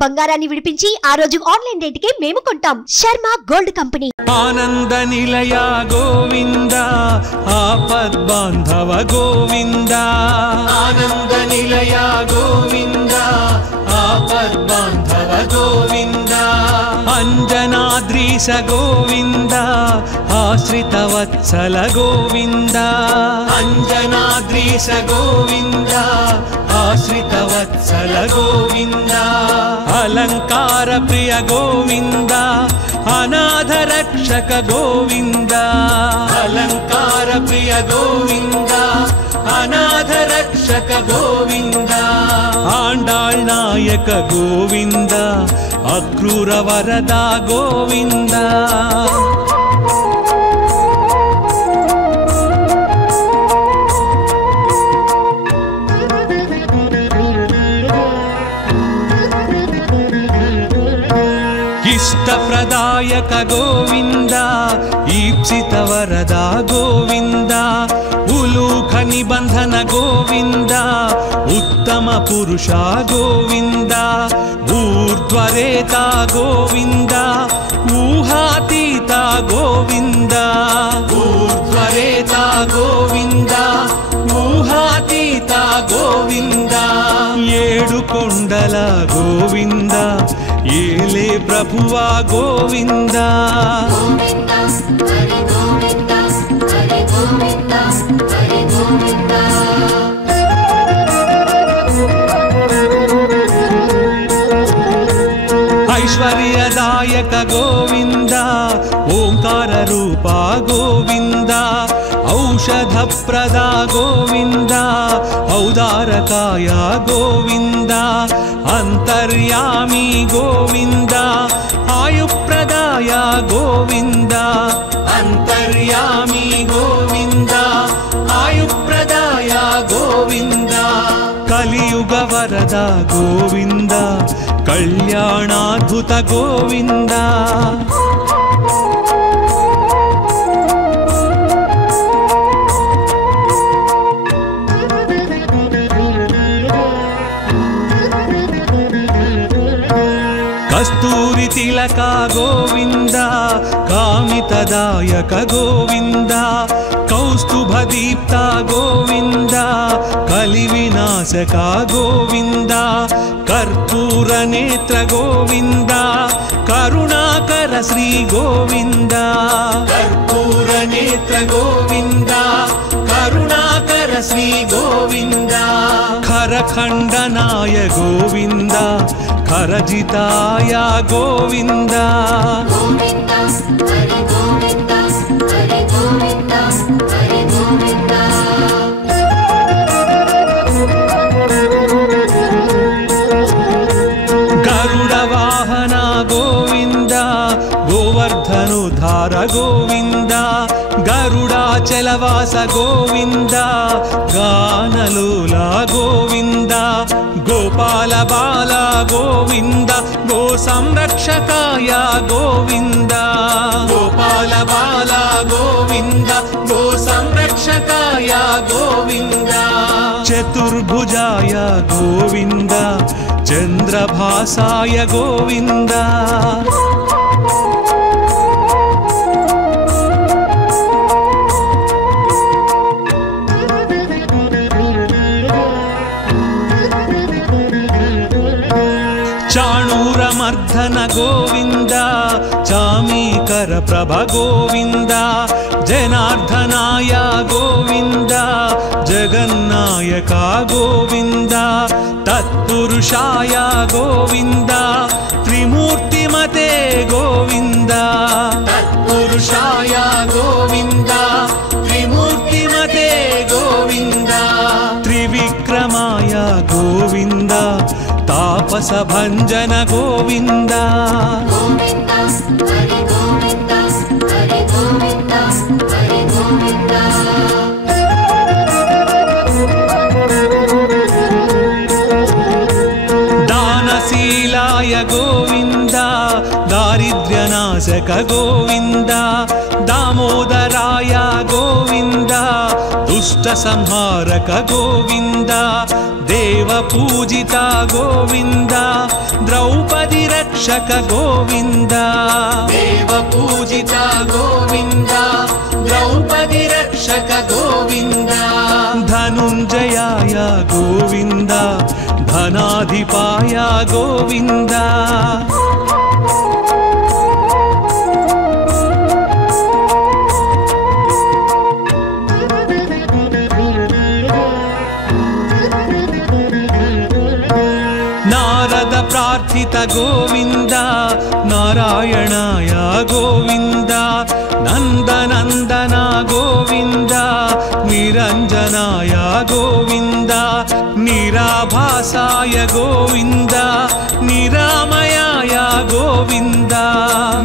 బంగారాన్ని విడిపించి ఆ రోజు ఆన్లైన్ రేటుకే మేము కొంటాం. Sharma gold company. ఆనంద నిలయ గోవింద ఆపద్ బాంధవ గోవింద ఆనంద నిలయ గోవింద ఆపద్ బాంధవ గోవింద అంజనాద్రీశ గోవింద ఆశ్రిత వత్సల గోవింద అంజనాద్రీశ గోవింద ఆశ్రిత వత్సల గోవింద అలంకార ప్రియ గోవింద అనాథ రక్షక గోవింద అలంకార ప్రియ గోవింద అనాథ రక్షక గోవింద ఆండాళ్ నాయక గోవింద అక్రూర వరద గోవింద ఇష్టప్రదాయక గోవింద ఈప్సిత వరద గోవింద ఉలూఖ నిబంధన గోవింద ఉత్తమ పురుష గోవింద ఊర్ధ్వరేత గోవింద ఊహాతీత గోవింద ఊర్ధ్వరేత గోవింద ఊహాతీత గోవింద ఏడు కొండల గోవింద ఏలే ప్రభువా గోవింద ఐశ్వర్యదాయక గోవింద ఓంకార రూప గోవింద ఔషధ ప్రద గోవింద ఔదారకాయ గోవింద అంతర్యామి గోవింద ఆయుప్రదాయ గోవింద అంతర్యామి గోవింద ఆయుప్రదాయ గోవింద కలియుగ వరద గోవింద కళ్యాణాద్భుత గోవింద కస్తూరి తిలక గోవింద కామితదాయక గోవింద కౌస్తుభ దీప్త గోవింద కలి వినాశక గోవింద కర్పూర నేత్ర గోవింద కరుణాకర శ్రీ గోవింద కర్పూర నేత్ర గోవింద కరుణాకర శ్రీ గోవింద ఖరఖండనాయ గోవింద ఖరజితాయ గోవింద గరుడ వాహన గోవింద గోవర్ధనుధార గోవింద గరుడాచలవాస గోవింద గానలోల గోవింద గోపాల బాల గోవింద గో సంరక్షకాయ గోవింద గోపాల బాల గోవింద గో సంరక్షకాయ గోవింద చతుర్భుజాయ గోవింద చంద్రభాసాయ గోవింద చాణూరమర్ధన గోవింద చామీకర ప్రభ గోవింద జనార్దనాయ గోవింద జగన్నాయక గోవింద తత్పురుషాయ గోవింద త్రిమూర్తిమతే గోవింద తత్పురుషాయ గోవింద త్రిమూర్తిమతే గోవింద త్రివిక్రమాయ గోవింద తాపస భంజన గోవింద దానశీలాయ గోవింద దారిద్ర్యనాశక గోవింద దామోదరాయ గోవింద దుష్ట సంహారక గోవింద దేవ పూజిత గోవింద ద్రౌపది రక్షక గోవింద దేవ పూజిత గోవింద ద్రౌపది రక్షక గోవింద ధనుంజయాయ గోవింద ధనాధిపాయ గోవింద నారద ప్రార్థిత గోవింద నారాయణాయ గోవింద నందనందన గోవింద నిరంజనాయ గోవింద నిరాభాసాయ గోవింద నిరామయాయ గోవింద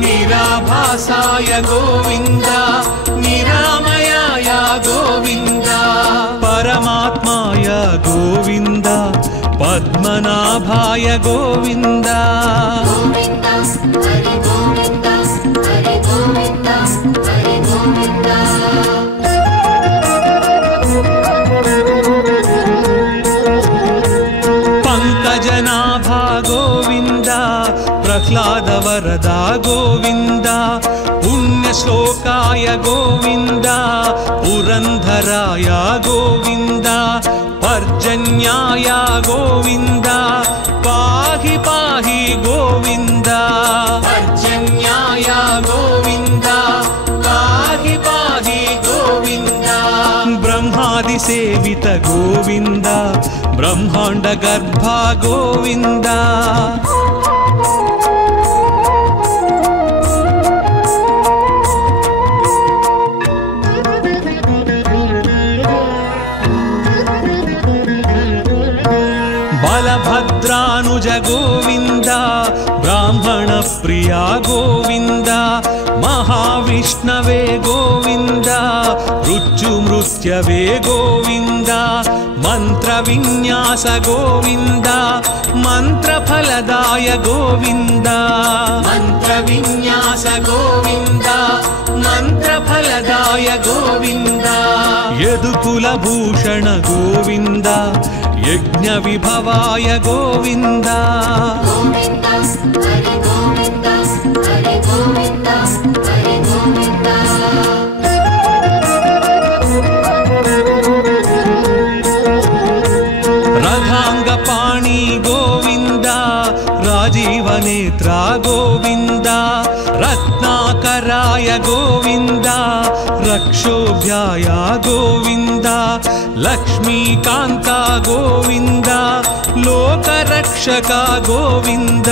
నిరాభాసాయ గోవింద నిరామయాయ గోవింద పరమాత్మాయ గోవింద పద్మనాభాయ గోవింద గోవింద హరి గోవింద హరి గోవింద హరి గోవింద పంకజనాభా గోవింద ప్రహ్లాద వరద గోవింద పుణ్యశ్లోకాయ గోవింద పురంధరాయ గోవింద పర్జన్యాయ గోవింద పాహి పాహి గోవింద పర్జన్యాయ గోవింద పాహి పాహి గోవింద బ్రహ్మాది సేవిత గోవింద బ్రహ్మాండ గర్భ గోవింద బలభద్రానుజ గోవింద బ్రాహ్మణ ప్రియా గోవింద మహావిష్ణవే గోవింద మృత్యుమృత్యవే గోవింద మంత్ర విన్యాస గోవింద మంత్రఫలదాయ గోవింద మంత్ర విన్యాస గోవింద మంత్రఫలదాయ గోవింద యదుకుల భూషణ గోవింద యజ్ఞ విభవాయ గోవింద గోవింద హరి గోవింద హరి గోవింద హరి గోవింద రథాంగ పాణి గోవింద రాజీవ నేత్ర గోవింద రత్నాకరాయ గోవింద రక్షోభ్యాయ గోవింద లక్ష్మీకాంత గోవింద లోకరక్షక గోవింద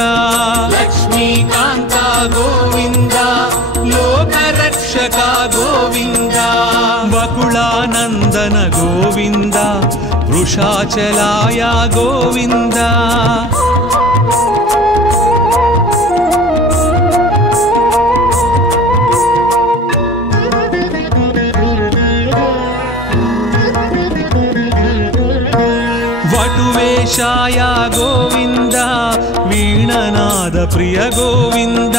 లక్ష్మీకాంత గోవింద లోకరక్షక గోవింద వకుళానందన గోవింద వృషాచలాయ గోవింద వటువేషాయ గోవింద వీణనాద ప్రియ గోవింద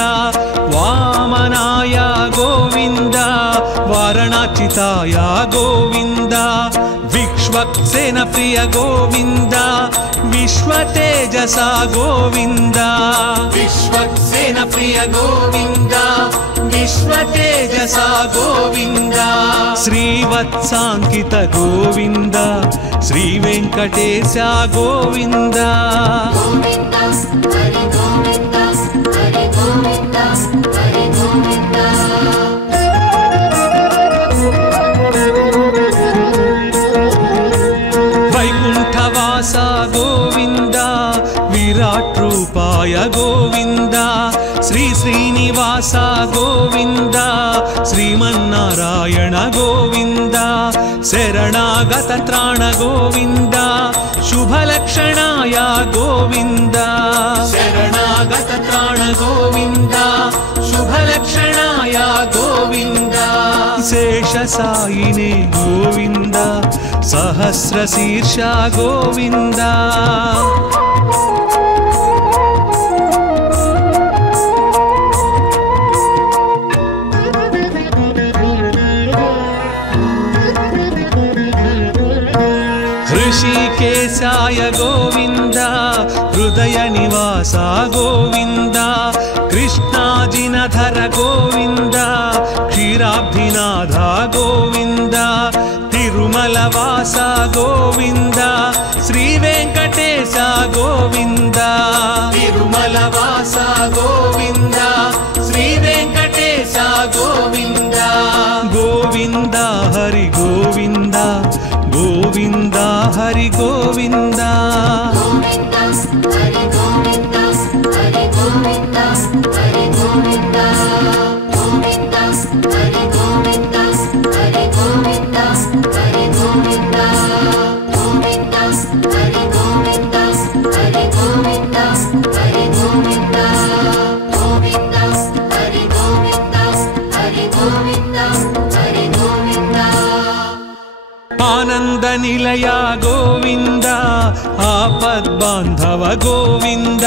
వామనాయ గోవింద వారణాచితాయ గోవింద విక్ష్వక్సేన ప్రియ గోవింద విశ్వతేజస గోవింద విశ్వక్సేన ప్రియ గోవింద విశ్వతేజస గోవింద శ్రీవత్సాంకిత గోవింద శ్రీ వెంకటేశ గోవింద గోవింద హరి గోవింద హరి గోవింద హరి గోవింద వైకుంఠవాస గోవింద విరాట్ రూపాయ గోవింద శ్రీ శ్రీనివాస గోవింద శ్రీమన్నారాయణ గోవింద శరణాగత త్రాణ గోవింద శుభలక్షణాయ గోవింద శరణాగత త్రాణ గోవింద శుభలక్షణాయ గోవింద శేషసాయినే గోవింద సహస్రశీర్ష గోవింద హృషికేశాయ గోవింద హృదయ నివాస గోవింద వాస గోవింద శ్రీ వెంకటేశ గోవింద తిరుమల వాస గోవింద శ్రీ వెంకటేశ గోవింద గోవింద హరి గోవింద గోవింద హరి గోవింద గోవింద హరి గోవింద హరి గోవింద హరి గోవింద గోవింద హరి గోవింద హరి గోవింద హరి గోవింద గోవింద హరి గోవింద హరి గోవింద హరి గోవింద గోవింద హరి గోవింద హరి గోవింద హరి గోవింద ఆనంద నిలయ గోవింద ఆపద్బాంధవ గోవింద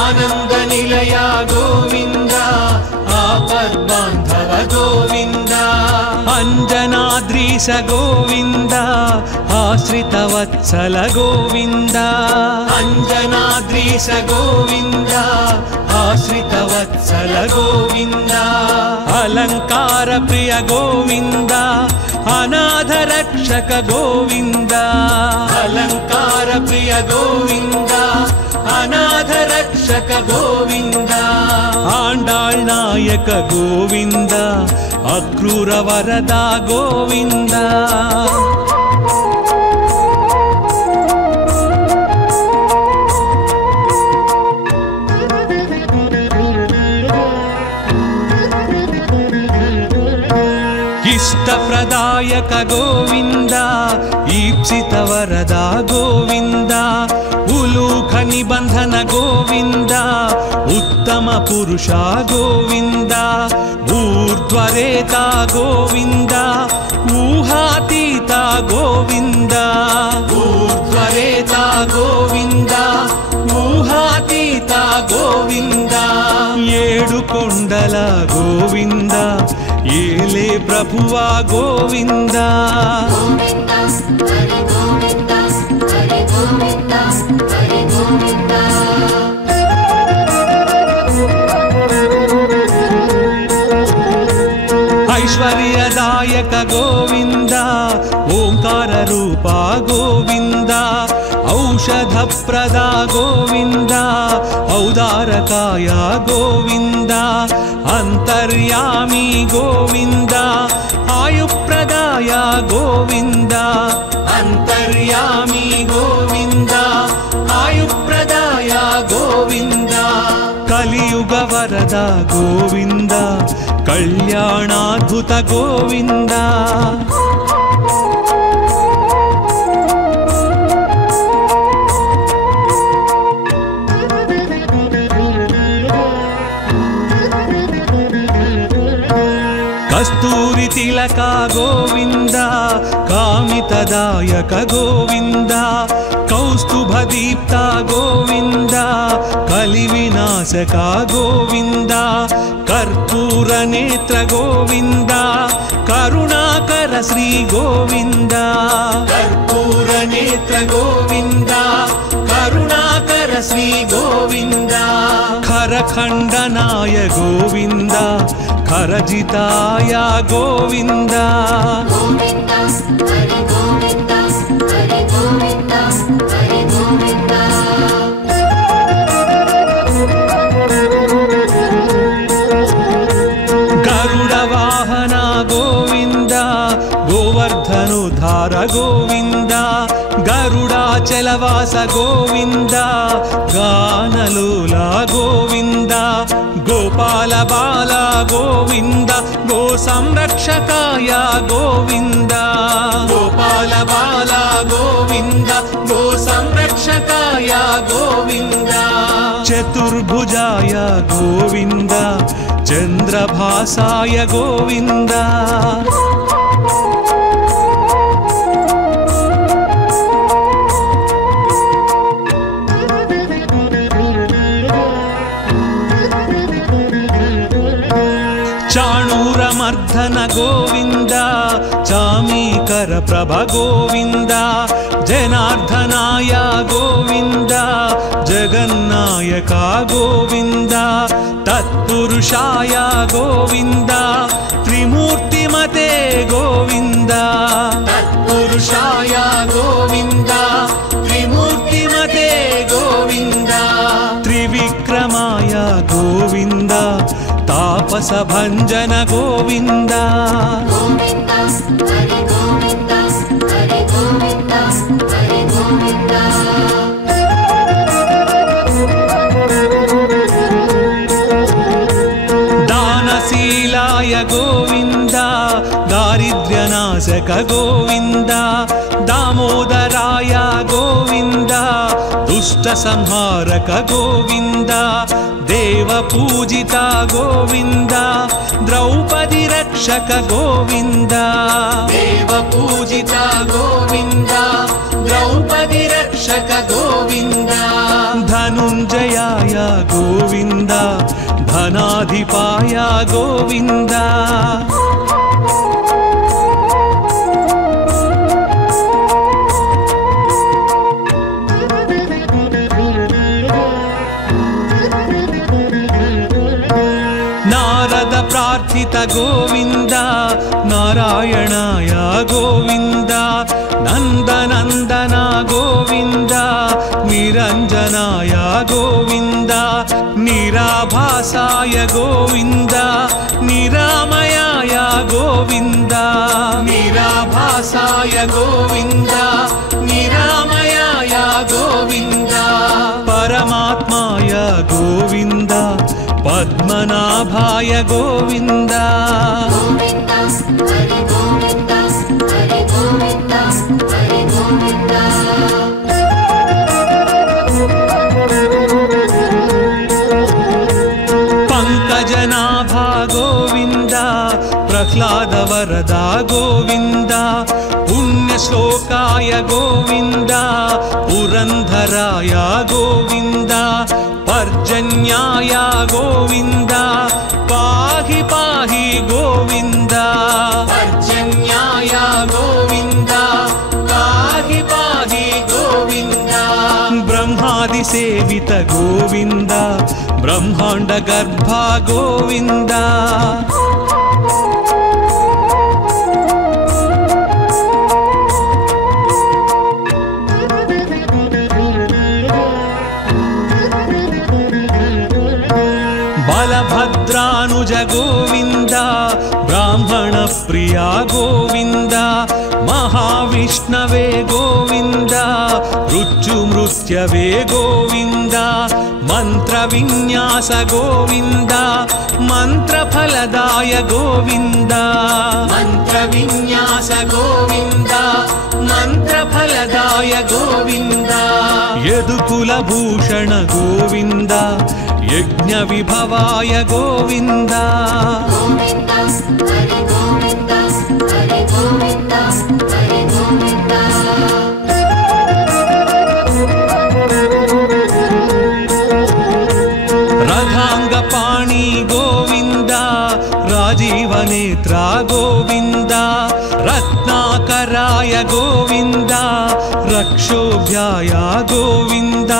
ఆనంద నిలయ గోవింద ఆపద్బాంధవ గోవింద అంజనాద్రీశ గోవింద ఆశ్రిత వత్సల గోవింద అంజనాద్రీశ గోవింద ఆశ్రిత వత్సల గోవింద అలంకార ప్రియ గోవింద అనాథ రక్షక గోవింద అలంకార ప్రియ గోవింద అనాథ రక్షక గోవింద ఆండాళ్ నాయక గోవింద అక్రూర వరద గోవింద ఇష్టప్రదాయక గోవింద ఈప్సిత వరద గోవింద ఉలూఖ నిబంధన గోవింద ఉత్తమ పురుష గోవింద ఊర్ధ్వరేత గోవింద ఊహాతీత గోవింద ఊర్ధ్వరేత గోవింద ఊహాతీత గోవింద ఏడు కొండల గోవింద ఏలే ప్రభువా గోవింద గోవింద హరి గోవింద హరి గోవింద హరి గోవింద ఐశ్వర్యదాయక గోవింద ఓంకార రూప గోవింద ఔషధ ప్రద గోవింద ఔదారకాయ గోవింద అంతర్యామి గోవింద ఆయుప్రదాయ గోవింద అంతర్యామి గోవింద ఆయుప్రదాయ గోవింద కలియుగ వరద గోవింద కళ్యాణాద్భుత గోవింద కస్తూరి తిలక గోవింద కామితదాయక గోవింద కౌస్తుభ దీప్త గోవింద కలి వినాశక గోవింద కర్పూర నేత్ర గోవింద కరుణాకర శ్రీ గోవింద కర్పూర నేత్ర గోవింద కరుణాకర శ్రీ గోవింద ఖరఖండనాయ గోవింద ఖరజితాయ గోవింద గోవింద హరి గోవింద హరి గోవింద హరి గోవింద గరుడ వాహన గోవింద గోవర్ధనుధార గోవింద గరుడాచలవాస గోవింద గానలోల గోవింద గోపాల బాల గోవింద గో సంరక్షకాయ గోవింద గోపాల బాల గోవింద గో సంరక్షకాయ గోవింద చతుర్భుజాయ గోవింద చంద్రభాసాయ గోవింద చాణూరమర్ధన గోవింద చామీకర ప్రభ గోవింద జనార్దనాయ గోవింద జగన్నాయక గోవింద తత్పురుషాయ గోవింద త్రిమూర్తిమతే గోవింద తత్పురుషాయ పురుషాయ గోవింద త్రిమూర్తిమతే గోవింద త్రివిక్రమాయ గోవింద తాపస భంజన గోవింద గోవింద హరి గోవింద హరి గోవింద హరి గోవింద దానశీలాయ గోవింద దారిద్ర్యనాశక గోవింద దామోదరాయ గోవింద దుష్ట సంహారక గోవింద దేవ పూజిత గోవింద ద్రౌపది రక్షక గోవింద దేవ పూజిత గోవింద ద్రౌపది రక్షక గోవింద ధనుంజయాయ గోవింద ధనాధిపాయ గోవింద నారద ప్రార్థిత గోవింద నారాయణాయ గోవింద నందనందన గోవింద నిరంజనాయ గోవింద నిరాభాసాయ గోవింద నిరామయాయ గోవింద నిరాభాసాయ గోవింద నిరామయాయ గోవింద పరమాత్మాయ గోవింద పద్మనాభాయ గోవింద గోవింద హరి గోవింద హరి గోవింద హరి గోవింద పంకజనాభా గోవింద ప్రహ్లాద వరదా గోవింద పుణ్యశ్లోకాయ గోవింద పురంధరాయ గోవింద పర్జన్యాయ గోవింద పాహి పాహి గోవింద పర్జన్యాయ గోవింద పాహి పాహి గోవింద బ్రహ్మాది సేవిత గోవింద బ్రహ్మాండ గర్భ గోవింద బలభద్రానుజ గోవింద బ్రాహ్మణ ప్రియా గోవింద మహావిష్ణవే గోవింద మృత్యుమృత్యవే గోవింద మంత్ర విన్యాస గోవింద మంత్రఫలదాయ గోవింద మంత్ర విన్యాస గోవింద మంత్రఫలదాయ గోవింద యదుకుల భూషణ గోవింద యజ్ఞ విభవాయ గోవింద గోవింద హరి గోవింద హరి గోవింద హరి గోవింద రథాంగ పాణి గోవింద రాజీవ నేత్ర గోవింద రత్నాకరాయ గోవింద రక్షోభ్యాయ గోవింద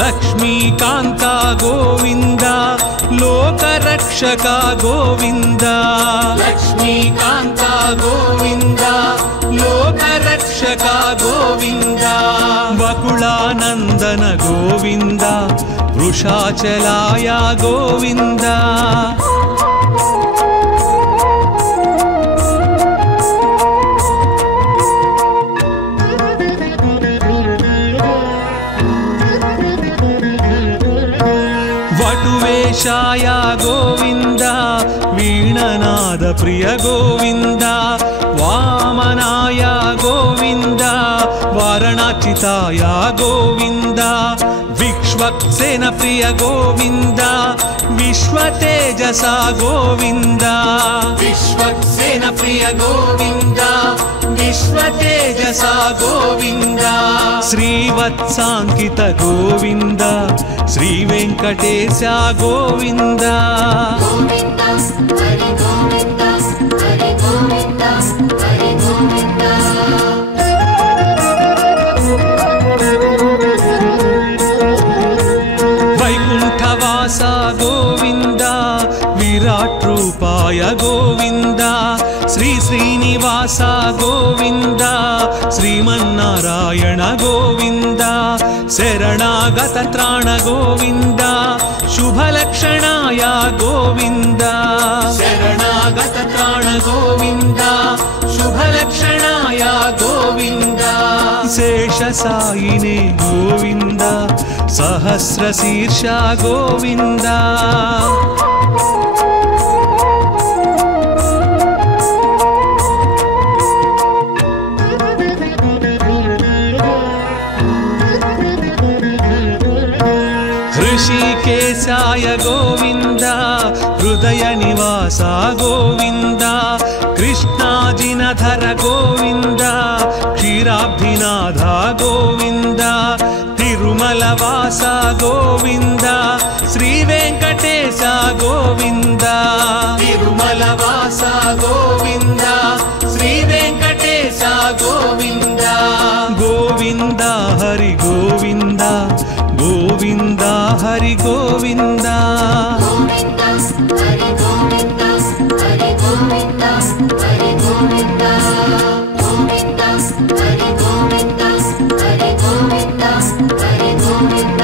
లక్ష్మీకాంత గోవింద లోకరక్షక గోవింద లక్ష్మీకాంత గోవింద లోకరక్షక గోవింద వకుళానందన గోవింద వృషాచలాయ గోవింద వటువేషాయ గోవింద వీణనాద ప్రియ గోవింద వామనాయ గోవింద వారణాచితాయ గోవింద విక్ష్వక్సేన ప్రియ గోవింద విశ్వతేజస గోవింద విశ్వక్సేన ప్రియ గోవింద విశ్వతేజస గోవింద శ్రీవత్సాంకిత గోవింద శ్రీ వెంకటేశ గోవింద గోవింద హరి గోవింద హరి గోవింద హరి గోవింద వైకుంఠవాస గోవింద విరాట్ రూపాయ గోవింద శ్రీ శ్రీనివాసాయ శ్రీనివాಸ ಗೋವಿಂದ ಶ್ರೀಮನ್ನಾರಾಯಣ ಗೋವಿಂದ ಶರಣಾಗತ ತ್ರಾಣ ಗೋವಿಂದ ಶುಭಲಕ್ಷಣಾಯ ಗೋವಿಂದ ಶರಣಾಗತ ತ್ರಾಣ ಗೋವಿಂದ ಶುಭಲಕ್ಷಣಾಯ ಗೋವಿಂದ ಶೇಷ ಸಾಯಿನೇ ಗೋವಿಂದ ಸಹಸ್ರ ಶೀರ್ಷ ಗೋವಿಂದ ऋषिकेशाय गोविंद हृदय निवास गोविंद कृष्णाजिनधर गोविंद क्षीराब्धिनाथ गोविंद तिरुमलवास गोविंद श्री वेंकटेश गोविंद तिरुमलवास गोविंद श्री वेंकटेश गोविंद गोविंद हरि गोविंद गोविंद हरि गोविंद गोविंद हरि गोविंद हरि गोविंद हरि गोविंद गोविंद हरि गोविंद हरि गोविंद हरि गोविंद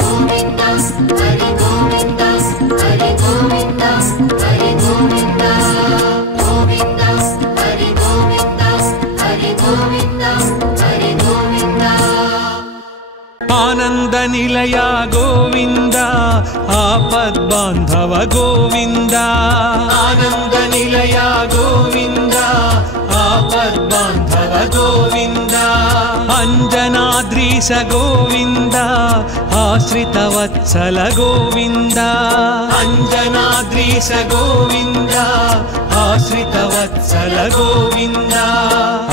गोविंद हरि गोविंद हरि गोविंद हरि गोविंद गोविंद हरि गोविंद हरि गोविंद हरि गोविंद आनंद निलय गोविंद आपद बांधव गोविंद आनंद निलय गोविंद आपद बांधव गोविंद अंजनाद्रीश गोविंद आश्रित वत्सल गोविंद अंजनाद्रीश गोविंद आश्रित वत्सल गोविंद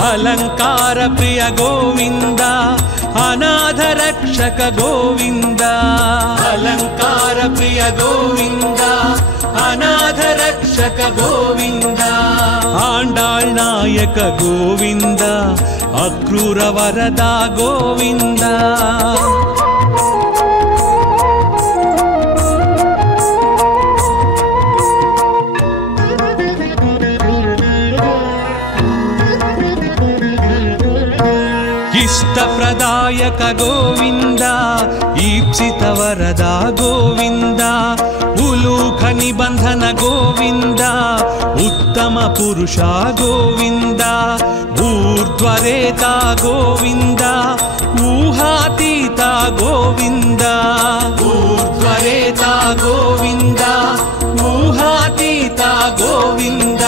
अलंकार प्रिय गोविंद अनाथ रक्षक गोविंद अलंकार प्रिय गोविंद अनाथ रक्षक गोविंद आंडाळ नायक गोविंद अक्रूर वरदा गोविंद इष्टप्रदायक गोविंद ईप्सित वरदा गोविंद उलूख निबंधन गोविंद उत्तम पुरुष गोविंद ऊर्ध्वरेता गोविंद ऊहातीत गोविंद ऊर्ध्वरेता गोविंद ऊहातीत गोविंद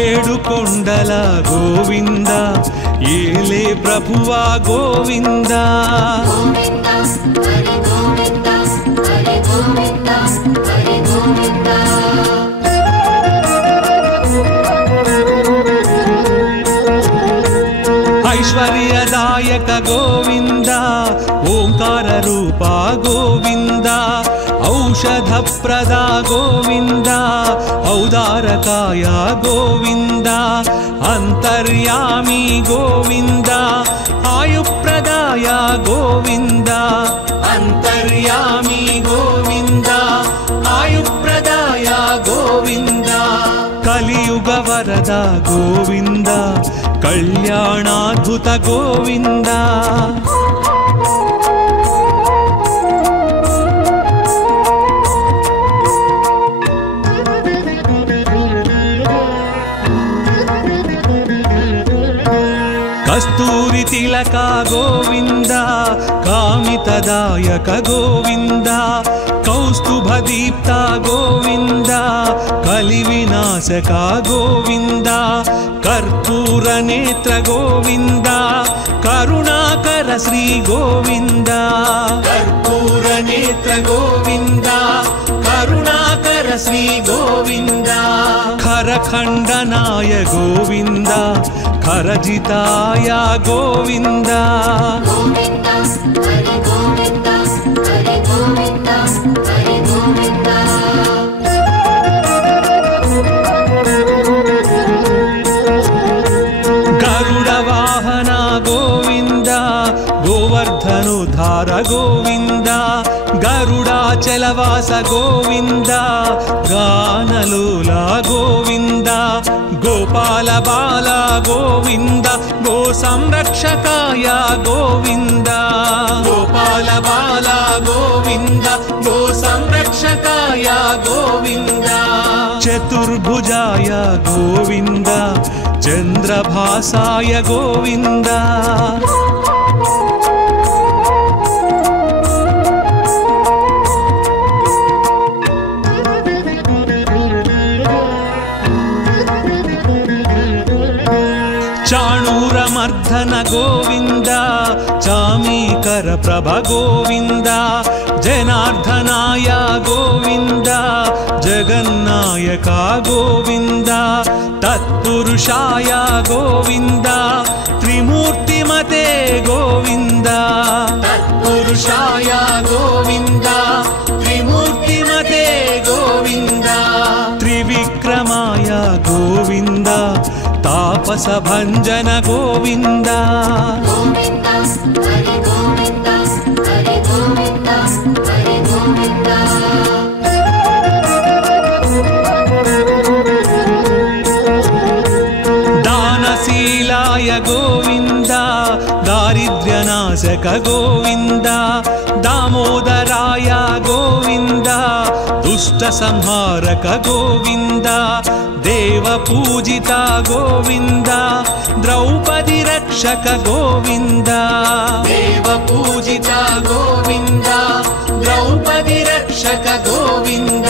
ఏడు కొండల గోవింద ఏలే ప్రభువా గోవింద गोविंद हरि गोविंद हरि गोविंद हरि गोविंद ऐश्वर्यदायक गोविंद ओंकार रूपा गोविंद औषध प्रदा गोविंद औदारकाय गोविंद अंतर्यामी गोविंद आयुप्रदाय गोविंद अंतर्यामी गोविंद आयुप्रदाय गोविंद कलियुग वरद गोविंद कल्याणाद्भुत गोविंद कस्तूरी तिलक गोविंद कामितदायक गोविंद कौस्तुभदीप्ता गोविंद कलिविनाशक गोविंद कर्पूर नेत्र गोविंद करुणाकर श्री गोविंद कर्पूर नेत्र गोविंद करुणाकर श्री गोविंद खरखंडनाय गोविंद खरजिताय गोविंद गोविंद हरि गोविंद हरि गोविंद हरि गोविंद गरुड़ वाहन गोविंद गोवर्धनोद्धार गोविंद गरुडाचलवास गोविंद गानलोला गोविंद गोपाल बाल गोविन्द गो संरक्षकाय गोविन्द गोपाल बाल गोविन्द गो संरक्षकाय गोविन्द चतुर्भुजाय गोविन्द चन्द्रभासाय गोविन्द चाणूरमर्दन गोविन्द चामीकर प्रभ गोविन्द जनार्दनाय गोविन्द जगन्नायका गोविन्द तत्पुरुषाय गोविन्द त्रिमूर्तिमते गोविन्द तत्पुरुषाय गोविन्द त्रिमूर्तिमते गोविन्द त्रिविक्रमाय गोविन्द तापस भंजन गोविन्द गोविन्द हरि गोविन्द हरि गोविन्द हरि गोविन्द दानशीलाय गोविन्द दारिद्र्यनाशक गोविन्द दामोदराय गोविन्द दुष्ट संहारक गोविन्द देवपूजिता गोविन्द द्रौपदी रक्षक गोविन्द देवपूजिता गोविन्द द्रौपदी रक्षक गोविन्द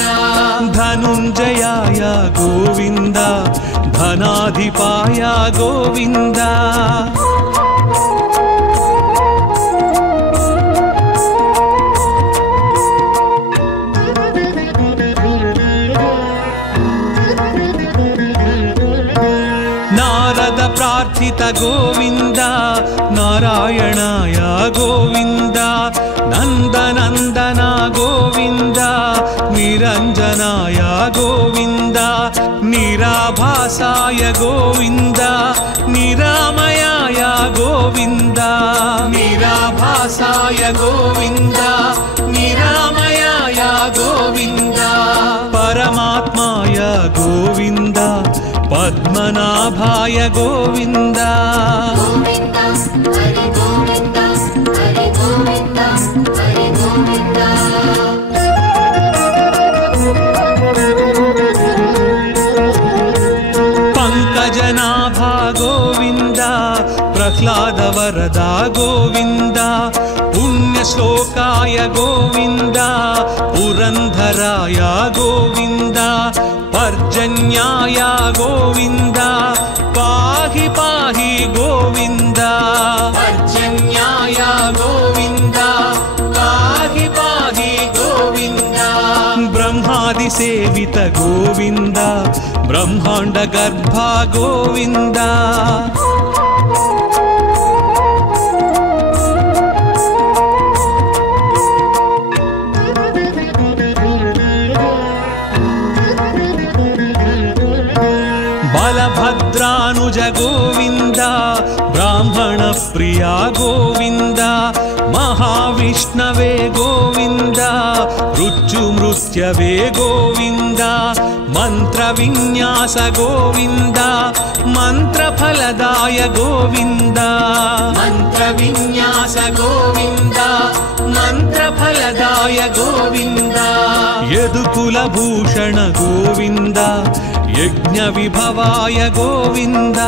धनुञ्जयाय गोविन्द धनाधिपाय गोविन्द प्रार्थित गोविन्द नारायणाय गोविन्द नन्दनन्दना गोविन्द निरञ्जनाय गोविन्द निराभासाय गोविन्द निरामयाय गोविन्द निराभासाय गोविन्द निरामयाय गोविन्द परमात्माय गोविन्द पद्मनाभाय गोविन्द गोविन्द हरि गोविन्द हरि गोविन्द हरि गोविन्द पंकजनाभा गोविन्द प्रह्लाद वरदा गोविन्द पुण्यश्लोकाय गोविन्द पुरंधराय गोविन्द पर्जन्याय गोविन्द पाहि पाहि गोविन्द पर्जन्याय गोविन्द पाहि पाहि गोविन्द ब्रह्मादि सेवित गोविन्द ब्रह्मांड गर्भ गोविन्द बलभद्रानुज गोविन्द ब्राह्मण प्रिया गोविन्द महाविष्णवे गोविन्द मृत्युमृत्यवे गोविन्द मंत्रविन्यास गोविन्द मंत्रफलदाय गोविन्द मंत्रविन्यास गोविन्द मंत्रफलदाय गोविन्द यदुकुलभूषण गोविन्द यज्ञ विभवाय गोविन्द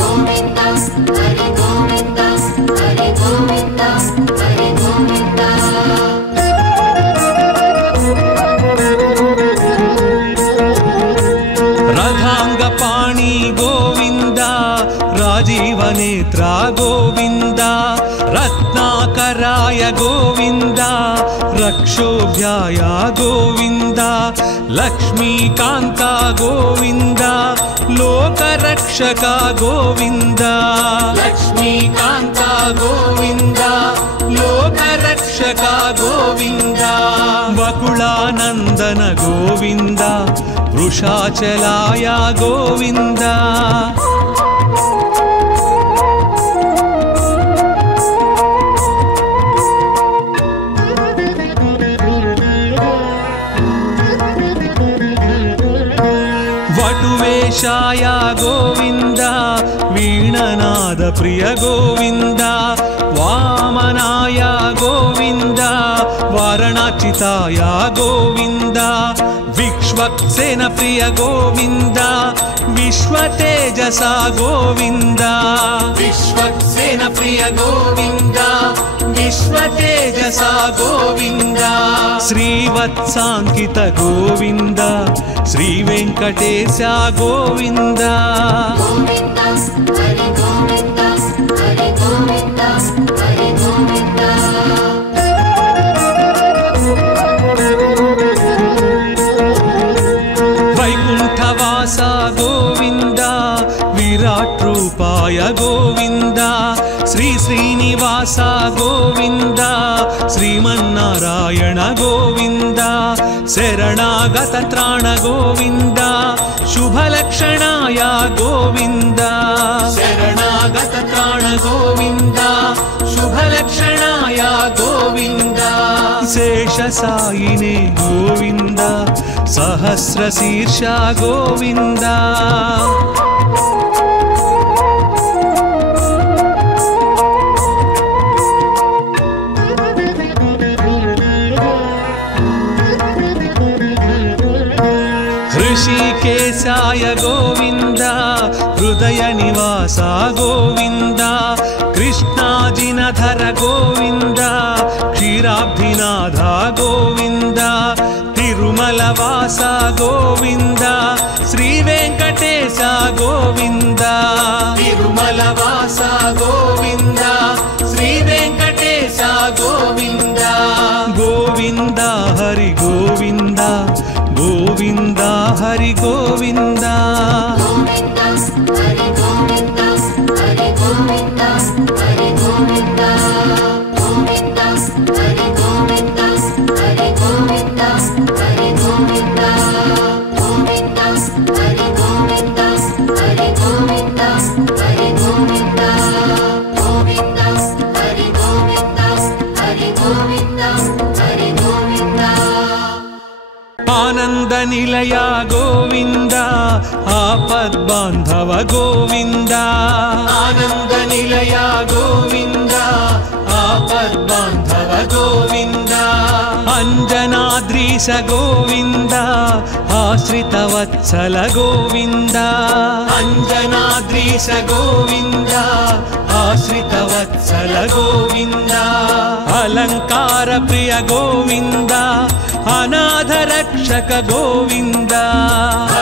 गोविन्द हरि गोविन्द हरि गोविन्द हरि गोविन्द रथांगपाणि गोविन्द राजीवनेत्रा गोविन्द रत्नाकराय गोविन्द रक्षोभ्याय गोविन्द लक्ष्मीकान्ता गोविन्द लोकरक्षक गोविन्द लक्ष्मीकान्ता गोविन्द लोकरक्षक गोविन्द वकुलानन्दन गोविन्द वृषाचलाय गोविन्द ವೆಂಕಟೇಶಾಯ ಗೋವಿಂದ ವೀಣನಾದ ಪ್ರಿಯ ಗೋವಿಂದ ವಾಮನಾಯ ಗೋವಿಂದ ವಾರಣಾಚಿತಾಯ ಗೋವಿಂದ ವಿಶ್ವಕ್ಸೇನ ಪ್ರಿಯ ಗೋವಿಂದ ವಿಶ್ವತೇಜಸ ಗೋವಿಂದ ವಿಶ್ವಕ್ಸೇನ ಪ್ರಿಯ ಗೋವಿಂದ ವಿಶ್ವತೇಜಸ ಗೋವಿಂದ ಶ್ರೀವತ್ಸಾಂಕಿತ ಗೋವಿಂದ ಶ್ರೀ ವೆಂಕಟೇಶ ಗೋವಿಂದ ಗೋವಿಂದ ಹರಿ ಗೋವಿಂದ ಹರಿ ಗೋವಿಂದ ಹರಿ ಗೋವಿಂದ ವೈಕುಂಠವಾಸ ಗೋವಿಂದ ವಿರಾಟ್ ರೂಪಾಯ ಗೋವಿಂದ ಶ್ರೀ ಶ್ರೀನಿವಾಸ ಗೋವಿಂದ ಶ್ರೀಮನ್ನಾರಾಯಣ ಗೋವಿಂದ ಶರಣಾಗತ ತ್ರಾಣ ಗೋವಿಂದ ಶುಭಲಕ್ಷಣಾಯ ಗೋವಿಂದ ಶರಣಾಗತ ತ್ರಾಣ ಗೋವಿಂದ ಶುಭಲಕ್ಷಣಾಯ ಗೋವಿಂದ ಶೇಷಸಾಯಿನೇ ಗೋವಿಂದ ಸಹಸ್ರ ಶೀರ್ಷ ಗೋವಿಂದ ಋಷಿಕೇಶಾಯ ಗೋವಿಂದ ಹೃದಯ ನಿವಾಸ ಗೋವಿಂದ ಕೃಷ್ಣಾಜಿನಧರ ಗೋವಿಂದ ಕ್ಷೀರಾಬ್ಧಿನಾಥ ಗೋವಿಂದ ತಿರುಮಲವಾಸ ಗೋವಿಂದ ಶ್ರೀ ವೆಂಕಟೇಶ ಗೋವಿಂದ ತಿರುಮಲವಾಸ ಗೋವಿಂದ ಶ್ರೀ ವೆಂಕಟೇಶ ಗೋವಿಂದ ಗೋವಿಂದ ಹರಿ ಗೋವಿಂದ ಗೋವಿಂದ ಹರಿ ಗೋವಿಂದ ಗೋವಿಂದ ಹರಿ ಗೋವಿಂದ ಹರಿ ಗೋವಿಂದ ಹರಿ ಗೋವಿಂದ ಗೋವಿಂದ ಹರಿ ಗೋವಿಂದ ಹರಿ ಗೋವಿಂದ ಹರಿ ಗೋವಿಂದ ಗೋವಿಂದ ಹರಿ ಗೋವಿಂದ ಹರಿ ಗೋವಿಂದ ಹರಿ ಗೋವಿಂದ ಗೋವಿಂದ ಹರಿ ಗೋವಿಂದ ಹರಿ ಗೋವಿಂದ ಹರಿ ಗೋವಿಂದ ಆನಂದ ನಿಲಯ ಗೋವಿಂದ ಆಪದ್ಬಾಂಧವ ಗೋವಿಂದ ಆನಂದ ನಿಲಯ ಗೋವಿಂದ ಆಪದ್ಬಾಂಧವ ಗೋವಿಂದ ಅಂಜನಾದ್ರೀಶ ಗೋವಿಂದ ಆಶ್ರಿತ ವತ್ಸಲ ಗೋವಿಂದ ಅಂಜನಾದ್ರೀಶ ಗೋವಿಂದ ಆಶ್ರಿತ ವತ್ಸಲ ಗೋವಿಂದ ಅಲಂಕಾರ ಪ್ರಿಯ ಗೋವಿಂದ ಅನಾಥ ರಕ್ಷಕ ಗೋವಿಂದ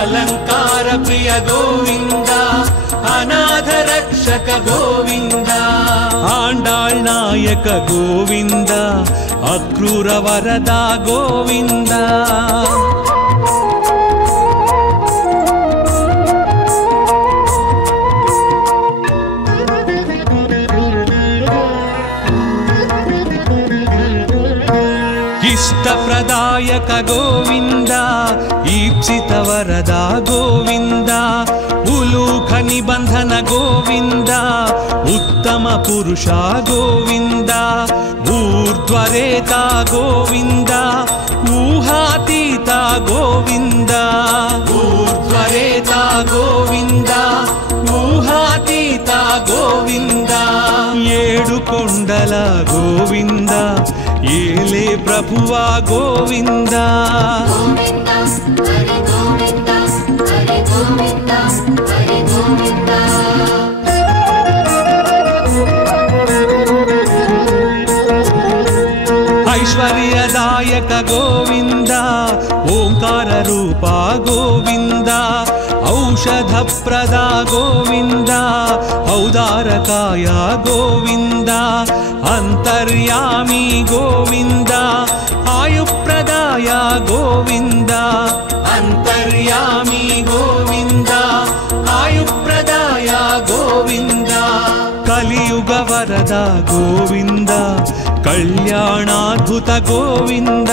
ಅಲಂಕಾರ ಪ್ರಿಯ ಗೋವಿಂದ ಅನಾಥ ರಕ್ಷಕ ಗೋವಿಂದ ಆಂಡಾಳ್ ನಾಯಕ ಗೋವಿಂದ ಅಕ್ರೂರ ವರದ ಗೋವಿಂದ ಇಷ್ಟಪ್ರದಾಯಕ ಗೋವಿಂದ ಈಪ್ಸಿತ ವರದ ಗೋವಿಂದ ಉಲೂಖ ನಿಬಂಧನ ಗೋವಿಂದ ಉತ್ತಮ ಪುರುಷ ಗೋವಿಂದ ಊರ್ಧ್ವರೇತ ಗೋವಿಂದ ಊಹಾತೀತ ಗೋವಿಂದ ಊರ್ಧ್ವರೇತ ಗೋವಿಂದ ಊಹಾತೀತ ಗೋವಿಂದ ಏಳು ಕೊಂಡಲ ಗೋವಿಂದ ಏಲೆ ಪ್ರಭುವ ಗೋವಿಂದ ಗೋವಿಂದ ಹರಿ ಗೋವಿಂದ ಹರಿ ಗೋವಿಂದ ಹರಿ ಗೋವಿಂದ ಐಶ್ವರ್ಯದಾಯಕ ಗೋವಿಂದ ಓಂಕಾರ ರೂಪ ಗೋವಿಂದ ಔಷಧಪ್ರದ ಗೋವಿಂದ ಔದಾರಕಾಯ ಗೋವಿಂದ ಅಂತರ್ಯಾಮಿ ಗೋವಿಂದ ಆಯುಪ್ರದಾಯ ಗೋವಿಂದ ಅಂತರ್ಯಾಮಿ ಗೋವಿಂದ ಆಯುಪ್ರದಾಯ ಗೋವಿಂದ ಕಲಿಯುಗ ವರದ ಗೋವಿಂದ ಕಲ್ಯಾಣಾದ್ಭುತ ಗೋವಿಂದ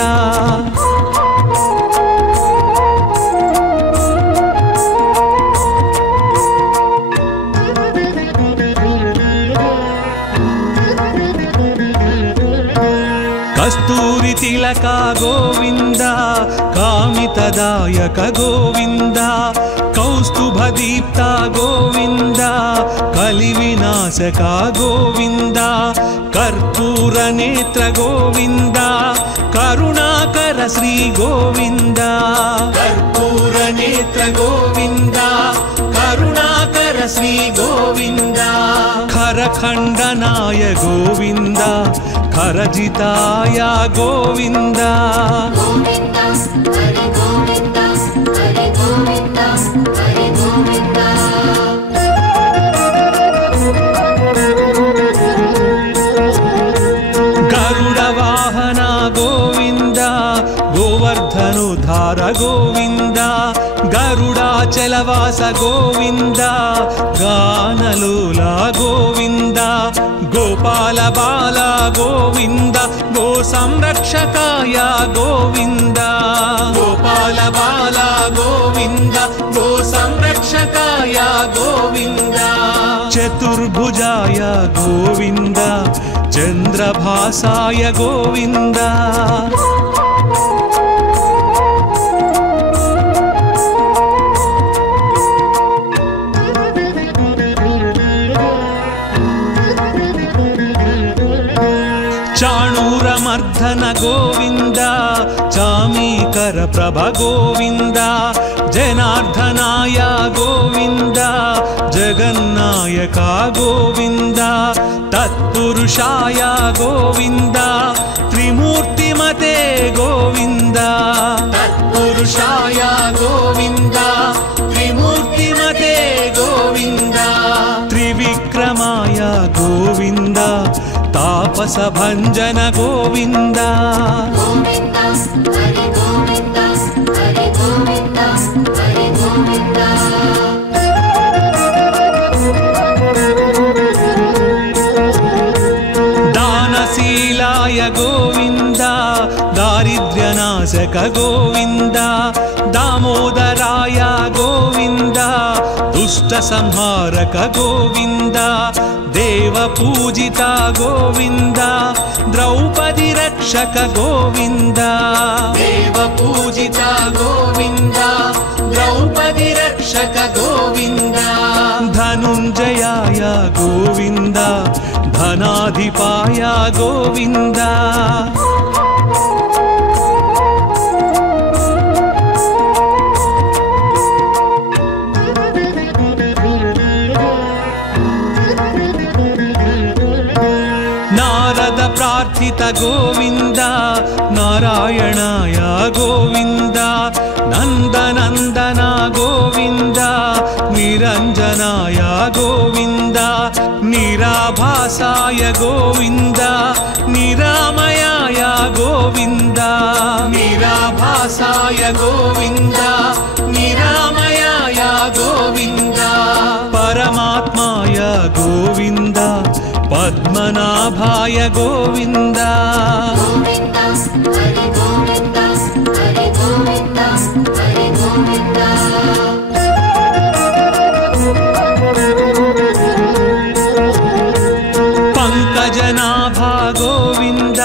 ಕಸ್ತೂರಿ ತಿಲಕ ಗೋವಿಂದ ಕಾಮಿತದಾಯಕ ಗೋವಿಂದ ಕೌ కౌస్తుభదీప్త గోవింద కలివినాశక గోవింద కర్పూర నేత్ర గోవింద కరుణాకర శ్రీ గోవింద కర్పూర నేత్ర గోవింద కరుణాకర శ్రీ గోవింద ఖరఖండనాయ గోవింద ఖరజితాయ గోవింద గోవింద హరి గోవింద హరి గోవింద హరి గోవింద గరుడ వాహన గోవింద గోవర్ధనుధార గోవింద గరుడాచలవాస గోవింద గానలోల గోవింద గోపాల బాల గోవింద గో సంరక్షకాయ గోవింద గోపాల బాల గోవింద గో సంరక్షకాయ గోవింద చతుర్భుజాయ గోవింద చంద్రభాసాయ గోవింద చాణూరమర్ధన గోవింద చామీకర ప్రభ గోవింద జనార్దనాయ గోవింద జగన్నాయక గోవింద తత్పురుషాయ గోవింద త్రిమూర్తిమతే గోవింద తత్పురుషాయ గోవింద త్రిమూర్తిమతే గోవింద త్రివిక్రమాయ గోవింద తాపస భంజన గోవింద గోవింద హరి గోవింద హరి గోవింద హరి గోవింద దానశీలాయ గోవింద దారిద్ర్యనాశక గోవింద దామోదరాయ గోవింద దుష్ట సంహారక గోవింద దేవ పూజిత గోవింద ద్రౌపది రక్షక గోవింద దేవ పూజిత గోవింద ద్రౌపది రక్షక గోవింద ధనుంజయాయ గోవింద ధనాధిపాయ గోవింద నారద ప్రార్థిత గోవింద నారాయణాయ గోవింద నందనందన గోవింద నిరంజనాయ గోవింద నిరాభాసాయ గోవింద నిరామయాయ గోవింద నిరాభాసాయ గోవింద నిరామయాయ గోవింద పరమాత్మాయ గోవింద పద్మనాభాయ గోవింద గోవింద హరి గోవింద హరి గోవింద హరి గోవింద పంకజనాభా గోవింద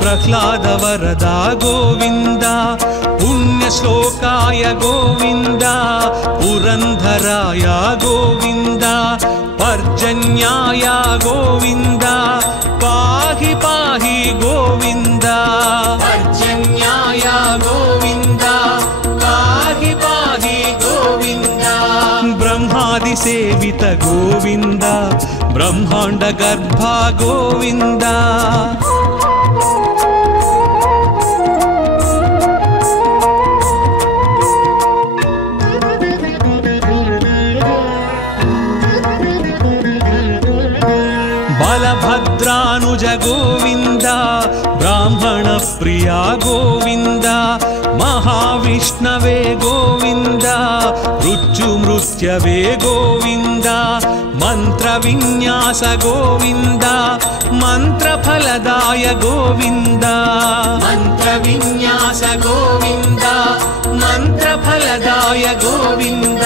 ప్రహ్లాద వరద గోవింద పుణ్యశ్లోకాయ గోవింద పురంధరాయ గోవింద పర్జన్యాయ గోవింద పాహి పాహి గోవింద పర్జన్యాయ గోవింద పాహి పాహి గోవింద బ్రహ్మాది సేవిత గోవింద బ్రహ్మాండ గర్భ గోవింద బలభద్రానుజ గోవింద బ్రాహ్మణ ప్రియా గోవింద మహావిష్ణవే గోవింద మృత్యుమృత్యవే గోవింద మంత్ర విన్యాస గోవింద మంత్రఫలదాయ గోవింద మంత్ర విన్యాస గోవింద మంత్రఫలదాయ గోవింద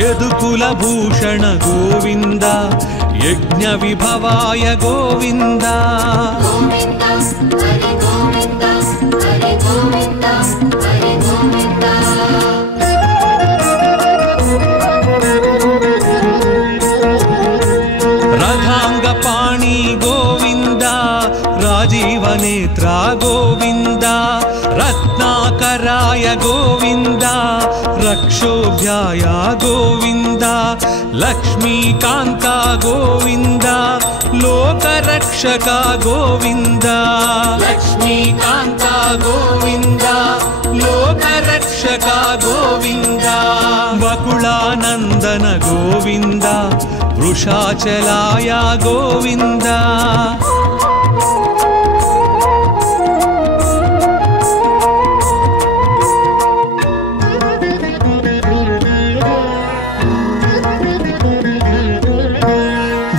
యదుకుల భూషణ గోవింద యజ్ఞ విభవాయ గోవింద గోవింద హరి గోవింద హరి గోవింద హరి గోవింద गोविन्द रक्षोभ्याय गोविन्द लक्ष्मीकान्ता गोविन्द लोकरक्षक गोविन्द लक्ष्मीकान्ता गोविन्द लोकरक्षक गोविन्द वकुलानन्दन गोविन्द वृषाचलाय गोविन्द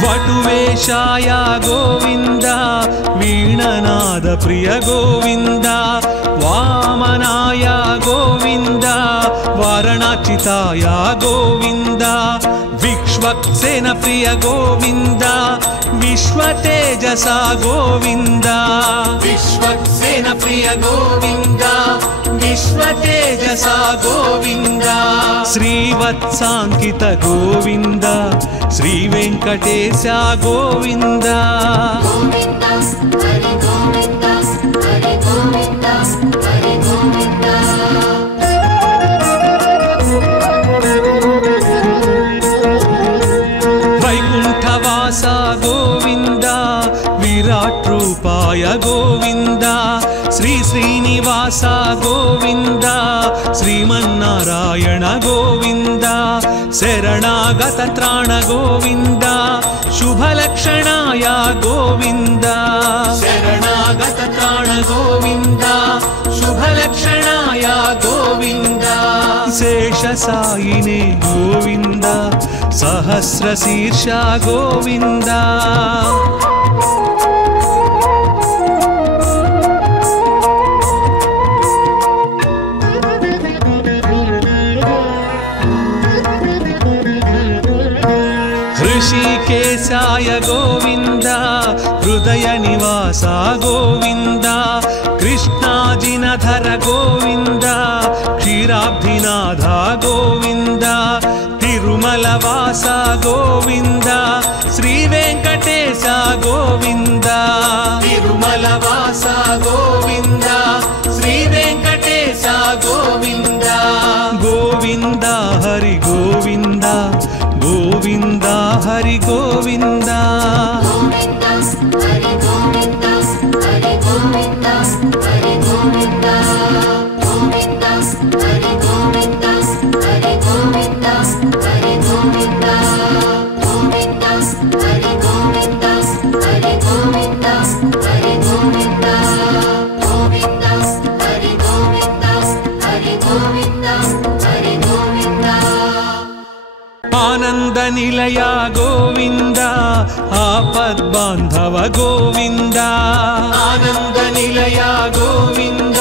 वटुवेशाय गोविन्द वीणनाद प्रिय गोविन्द वामनाय गोविन्द वारणाचिताय गोविन्द विश्वक्सेन प्रिय गोविन्द विश्वतेजसा गोविन्द विश्वक्सेन प्रिय गोविन्द विश्वतेजसा गोविन्द श्रीवत्साङ्कित गोविन्द श्रीवेङ्कटेश गोविन्द गोविन्द हरि गोविन्द हरि गोविन्द हरि गोविन्द वैकुण्ठवास गोविन्द विराट रूपाय गोविन्द श्री श्रीनिवास गोविन्द श्रीमन्नारायण गोविन्द शरणागत त्राण गोविन्द शुभलक्षणाय गोविन्द शरणागत त्राण गोविन्द शुभलक्षणाय गोविन्द शेषसायिने गोविन्द सहस्रशीर्ष गोविन्द ऋषिकेशाय गोविन्द हृदय निवास गोविन्द कृष्णाजिनधर गोविन्द क्षीराब्धिनाथ गोविन्द तिरुमलवास गोविन्द श्रीवेङ्कटेश गोविन्द तिरुमलवास गोविन्द श्रीवेङ्कटेश गोविन्द गोविन्द हरि गोविन्द गोविन्द हरि गोविन्द गोविन्द हरि गोविन्द हरि गोविन्द हरि गोविन्द गोविन्द हरि गोविन्द हरि गोविन्द हरि गोविन्द गोविन्द हरि गोविन्द हरि गोविन्द हरि गोविन्द गोविन्द हरि गोविन्द हरि गोविन्द हरि गोविन्द आनंद निलय गोविन्द आपद्बान्धव गोविन्द आनंद निलय गोविन्द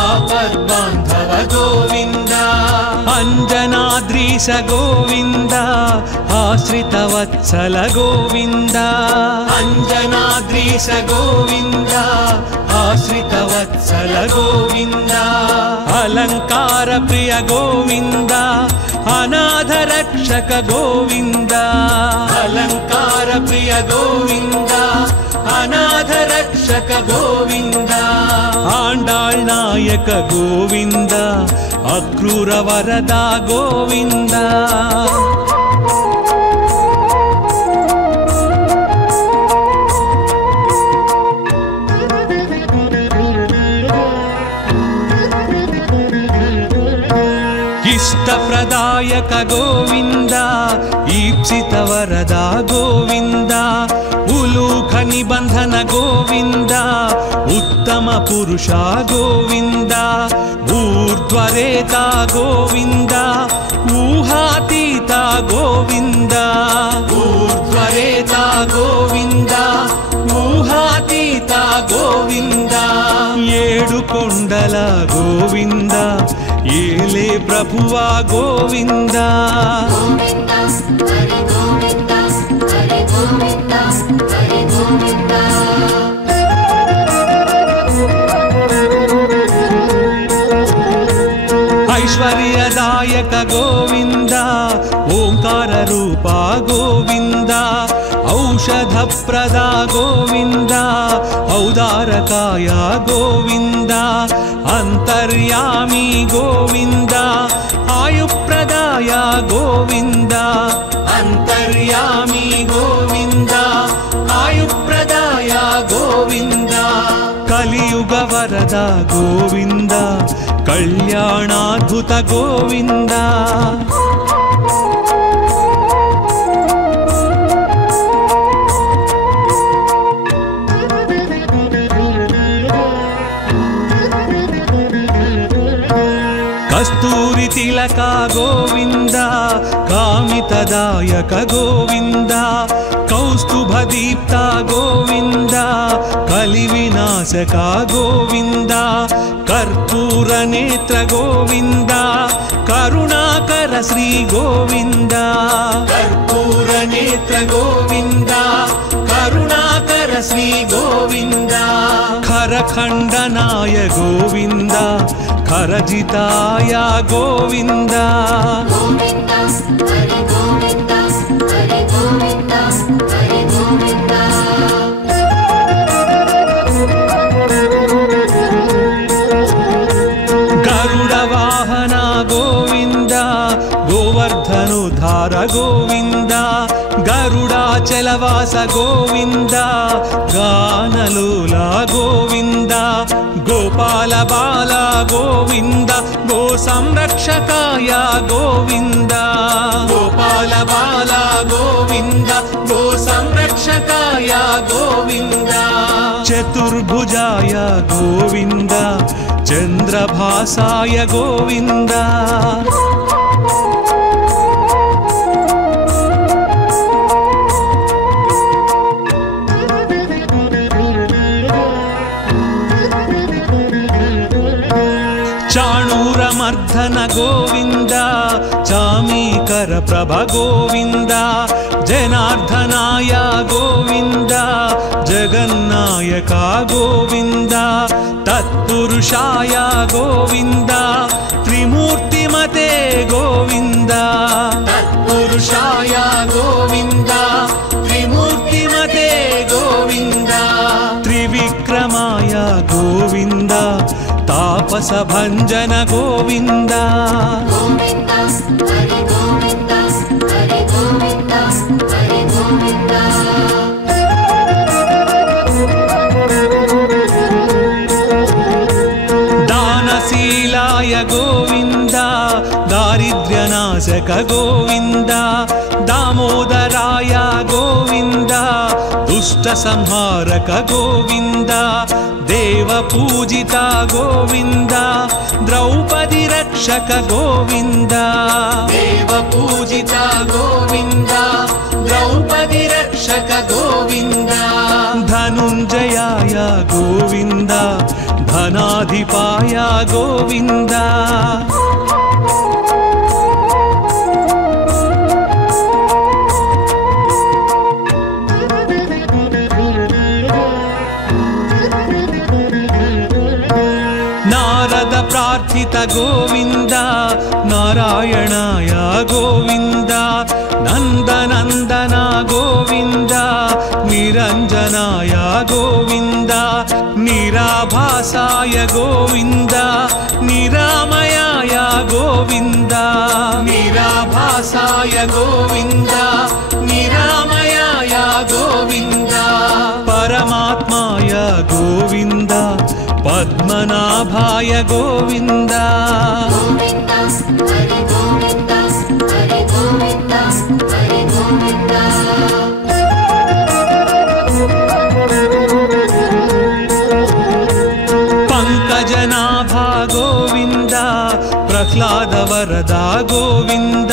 आपद्बान्धव गोविन्द अंजनाद्रीश गोविन्द आश्रितवत्सल गोविन्द अंजनाद्रीश गोविन्द आश्रितवत्सल गोविन्द अलंकार प्रिय गोविन्द अनाथ रक्षक गोविन्द अलंकार प्रिय गोविन्द अनाथ रक्षक गोविन्द आंडाळ् नायक गोविन्द अक्रूर वरदा गोविन्द इष्टप्रदायक गोविन्द ईप्सित वरदा गोविन्द उलूख निबन्धन गोविन्द उत्तम पुरुषा गोविन्द ऊर्ध्वरेता गोविन्द ऊहातीता गोविन्द ऊर्ध्वरेता गोविन्द ऊहातीता गोविन्द ఏడుకొండల గోవింద ఏలే ప్రభువా గోవింద गोविन्द हरि गोविन्द हरि गोविन्द हरि गोविन्द ऐश्वर्यदायक गोविन्द ओंकार रूपा गोविन्द औषधप्रदा गोविन्द औदारकाय गोविन्द ಅಂತರ್ಯಾಮಿ ಗೋವಿಂದ ಆಯುಪ್ರದಾಯ ಗೋವಿಂದ ಅಂತರ್ಯಾಮಿ ಗೋವಿಂದ ಆಯುಪ್ರದಾಯ ಗೋವಿಂದ ಕಲಿಯುಗ ವರದ ಗೋವಿಂದ ಕಲ್ಯಾಣಾದ್ಭುತ ಗೋವಿಂದ ಕಸ್ತೂರಿ ತಿಲಕ ಗೋವಿಂದ ಕಾಮಿತದಾಯಕ ಗೋವಿಂದ ಕೌಸ್ತುಭ ದೀಪ್ತ ಗೋವಿಂದ ಕಲಿವಿನಾಶಕ ಗೋವಿಂದ ಕರ್ಪೂರ ನೇತ್ರ ಗೋವಿಂದ ಕರುಣಾಕರ ಶ್ರೀ ಗೋವಿಂದ ಕರ್ಪೂರ ನೇತ್ರ ಗೋವಿಂದ ಕರುಣಾಕರ ಶ್ರೀ ಗೋವಿಂದ ಖರಖಂಡನಾಯ ಗೋವಿಂದ ಖರಜಿತಾಯ ಗೋವಿಂದ ಗೋವಿಂದ ಹರಿ ಗೋವಿಂದ ಹರಿ ಗೋವಿಂದ ಹರಿ ಗೋವಿಂದ ಗರುಡ ವಾಹನ ಗೋವಿಂದ ಗೋವರ್ಧನುಧಾರ ಗೋವಿಂದ ಗರುಡಾಚಲವಾಸ ಗೋವಿಂದ ಗಾನಲೋಲ ಗೋವಿಂದ ಗೋಪಾಲ ಬಾಲ ಗೋವಿಂದ ಗೋ ಸಂರಕ್ಷಕಾಯ ಗೋವಿಂದ ಗೋಪಾಲ ಬಾಲ ಗೋವಿಂದ ಗೋ ಸಂರಕ್ಷಕಾಯ ಗೋವಿಂದ ಚತುರ್ಭುಜಾಯ ಗೋವಿಂದ ಚಂದ್ರಭಾಸಾಯ ಗೋವಿಂದ ಚಾಣೂರ ಮರ್ಧನ ಗೋವಿಂದ ಚಾಮೀಕರ ಪ್ರಭ ಗೋವಿಂದ ಜನಾರ್ದನಾಯ ಗೋವಿಂದ ಜಗನ್ನಾಯಕ ಗೋವಿಂದ ತತ್ಪುರುಷಾಯ ಗೋವಿಂದ ತ್ರಿಮೂರ್ತಿಮತೆ ಗೋವಿಂದ ತತ್ಪುರುಷಾಯ ಗೋವಿಂದ ತ್ರಿಮೂರ್ತಿಮತೆ ಗೋವಿಂದ ತ್ರಿವಿಕ್ರಮಾಯ ಗೋವಿಂದ ತಾಪಸ ಭಂಜನ ಗೋವಿಂದ ಗೋವಿಂದ ಹರಿ ಗೋವಿಂದ ಹರಿ ಗೋವಿಂದ ಹರಿ ಗೋವಿಂದ ದಾನಶೀಲಾಯ ಗೋವಿಂದ ದಾರಿದ್ರ್ಯನಾಶಕ ಗೋವಿಂದ ದಾಮೋದರಾಯ ಗೋವಿಂದ ದುಷ್ಟ ಸಂಹಾರಕ ಗೋವಿಂದ ದೇವ ಪೂಜಿತ ಗೋವಿಂದ ದ್ರೌಪದಿ ರಕ್ಷಕ ಗೋವಿಂದ ದೇವ ಪೂಜಿತ ಗೋವಿಂದ ದ್ರೌಪದಿ ರಕ್ಷಕ ಗೋವಿಂದ ಧನುಂಜಯಾಯ ಗೋವಿಂದ ಧನಾಧಿಪಾಯ ಗೋವಿಂದ ನಾರದ ಪ್ರಾರ್ಥಿತ ಗೋವಿಂದ ನಾರಾಯಣಾಯ ಗೋವಿಂದ ನಂದನಂದನ ಗೋವಿಂದ ನಿರಂಜನಾಯ ಗೋವಿಂದ ನಿರಾಭಾಸಾಯ ಗೋವಿಂದ ನಿರಾಮಯಾಯ ಗೋವಿಂದ ನಿರಾಭಾಸಾಯ ಗೋವಿಂದ ನಿರಾಮಯಾಯ ಗೋವಿಂದ ಪರಮಾತ್ಮಾಯ ಗೋವಿಂದ ಪದ್ಮನಾಭಾಯ ಗೋವಿಂದ ಗೋವಿಂದ ಹರಿ ಗೋವಿಂದ ಹರಿ ಗೋವಿಂದ ಹರಿ ಗೋವಿಂದ ಪಂಕಜನಾಭ ಗೋವಿಂದ ಪ್ರಹ್ಲಾದ ವರದ ಗೋವಿಂದ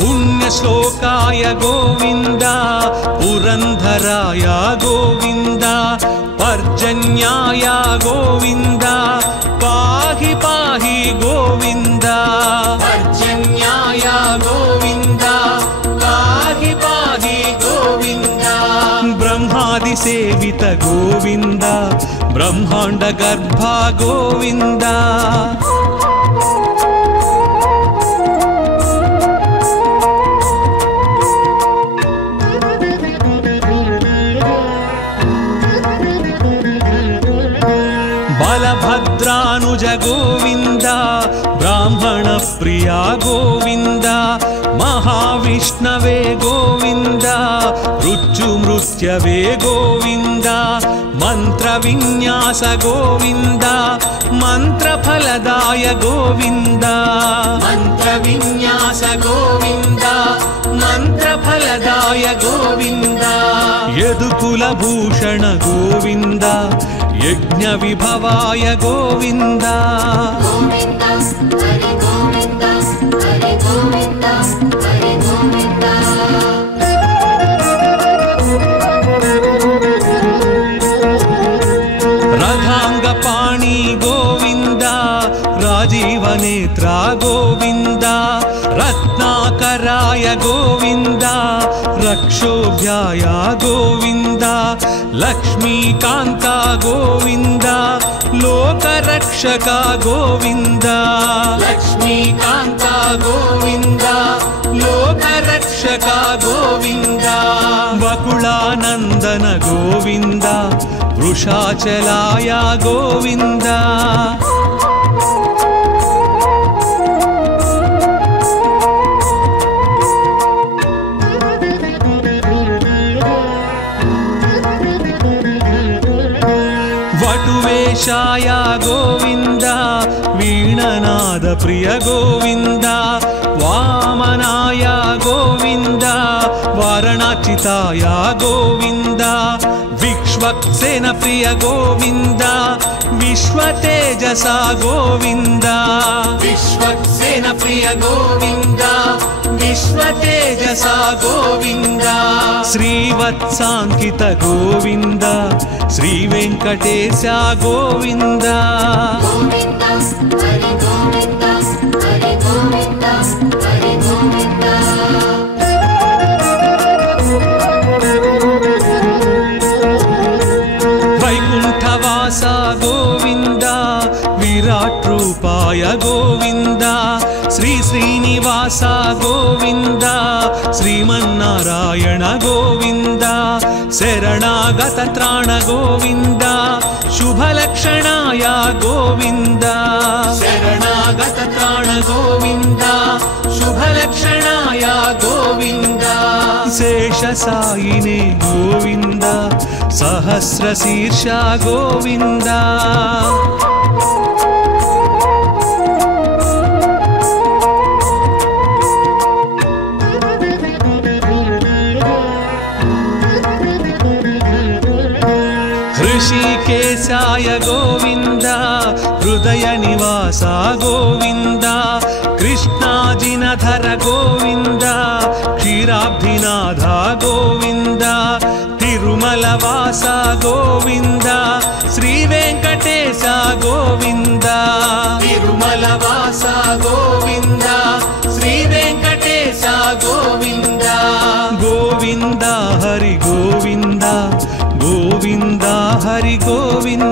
ಪುಣ್ಯ ಶ್ಲೋಕಾಯ ಗೋವಿಂದ ಪುರಂಧರಾಯ ಗೋವಿಂದ ಪರ್ಜನ್ಯಾಯ ಗೋವಿಂದ ಪಾಹಿ ಪಾಹಿ ಗೋವಿಂದ ಪರ್ಜನ್ಯಾಯ ಗೋವಿಂದ ಪಾಹಿ ಪಾಹಿ ಗೋವಿಂದ ಬ್ರಹ್ಮಾದಿ ಸೇವಿತ ಗೋವಿಂದ ಬ್ರಹ್ಮಾಂಡ ಗರ್ಭ ಗೋವಿಂದ ಬಲಭದ್ರಾನುಜ ಗೋವಿಂದ ಬ್ರಾಹ್ಮಣ ಪ್ರಿಯ ಗೋವಿಂದ ಮಹಾವಿಷ್ಣವೇ ಗೋವಿಂದ ರುಚ್ಚು ಮೃತ್ಯವೇ ಗೋವಿಂದ ಮಂತ್ರ ವಿನ್ಯಾಸ ಗೋವಿಂದ ಮಂತ್ರ ಫಲದಾಯ ಗೋವಿಂದ ಮಂತ್ರ ವಿನ್ಯಾಸ ಗೋವಿಂದ ಮಂತ್ರ ಫಲದಾಯ ಗೋವಿಂದ ಯದುಕುಲಭೂಷಣ ಗೋವಿಂದ ಯಜ್ಞ ವಿಭವಾಯ ಗೋವಿಂದ ಗೋವಿಂದ ಹರಿ ಗೋವಿಂದ ಹರಿ ಗೋವಿಂದ ಹರಿ ಗೋವಿಂದ ರಥಾಂಗ ಪಾಣಿ ಗೋವಿಂದ ರಾಜೀವ ನೇತ್ರ ಗೋವಿಂದ ರತ್ನಾಕರಾಯ ಗೋವಿಂದ ರಕ್ಷೋಭ್ಯಾಯ ಗೋವಿಂದ ಲಕ್ಷ್ಮೀಕಾಂತ ಗೋವಿಂದ ಲೋಕರಕ್ಷಕ ಗೋವಿಂದ ಲಕ್ಷ್ಮೀಕಾಂತ ಗೋವಿಂದ ಲೋಕರಕ್ಷಕ ಗೋವಿಂದ ವಕುಳಾನಂದನ ಗೋವಿಂದ ವೃಷಾಚಲಾಯ ಗೋವಿಂದ ವಟುವೇಶಾಯ ಗೋವಿಂದ ವೀಣನಾದ ಪ್ರಿಯ ಗೋವಿಂದ ವಾಮನಾಯ ಗೋವಿಂದ ವಾರಣಾಚಿತಾಯ ಗೋವಿಂದ ವಿಶ್ವಕ್ಸೇನ ಪ್ರಿಯ ಗೋವಿಂದ ವಿಶ್ವತೇಜಸ ಗೋವಿಂದ ವಿಶ್ವಕ್ಸೇನ ಪ್ರಿಯ ಗೋವಿಂದ ವಿಶ್ವತೇಜಸ ಗೋವಿಂದ ಶ್ರೀವತ್ಸಾಂಕಿತ ಗೋವಿಂದ ಶ್ರೀ ವೆಂಕಟೇಶ ಗೋವಿಂದ ಗೋವಿಂದ ಹರಿ ಗೋವಿಂದ ಹರಿ ಗೋವಿಂದ ಹರಿ ಗೋವಿಂದ ವೈಕುಂಠವಾಸ ಗೋವಿಂದ ವಿರಾಟ್ ರೂಪಾಯ ಗೋವಿಂದ ಶ್ರೀ ಶ್ರೀನಿವಾಸ ಗೋವಿಂದ ಶ್ರೀಮನ್ನಾರಾಯಣ ಗೋವಿಂದ ಶರಣಾಗತ ತ್ರಾಣ ಗೋವಿಂದ ಶುಭಲಕ್ಷಣಾಯ ಗೋವಿಂದ ಶರಣಾಗತ ತ್ರಾಣ ಗೋವಿಂದ ಶುಭಲಕ್ಷಣಾಯ ಗೋವಿಂದ ಶೇಷಸಾಯಿನೇ ಗೋವಿಂದ ಸಹಸ್ರ ಶೀರ್ಷ ಗೋವಿಂದ ಋಷಿಕೇಶಾಯ ಗೋವಿಂದ ಹೃದಯ ನಿವಾಸ ಗೋವಿಂದ ಕೃಷ್ಣಾಜಿನಧರ ಗೋವಿಂದ ಕ್ಷೀರಾಬ್ಧಿನಾಥ ಗೋವಿಂದ ತಿರುಮಲವಾಸ ಗೋವಿಂದ ಶ್ರೀ ವೆಂಕಟೇಶ ಗೋವಿಂದ ತಿರುಮಲವಾಸ ಗೋವಿಂದ ಶ್ರೀ ವೆಂಕಟೇಶ ಗೋವಿಂದ ಗೋವಿಂದ ಹರಿ ಗೋವಿಂದ ಗೋವಿಂದ ಹರಿ ಗೋವಿಂದ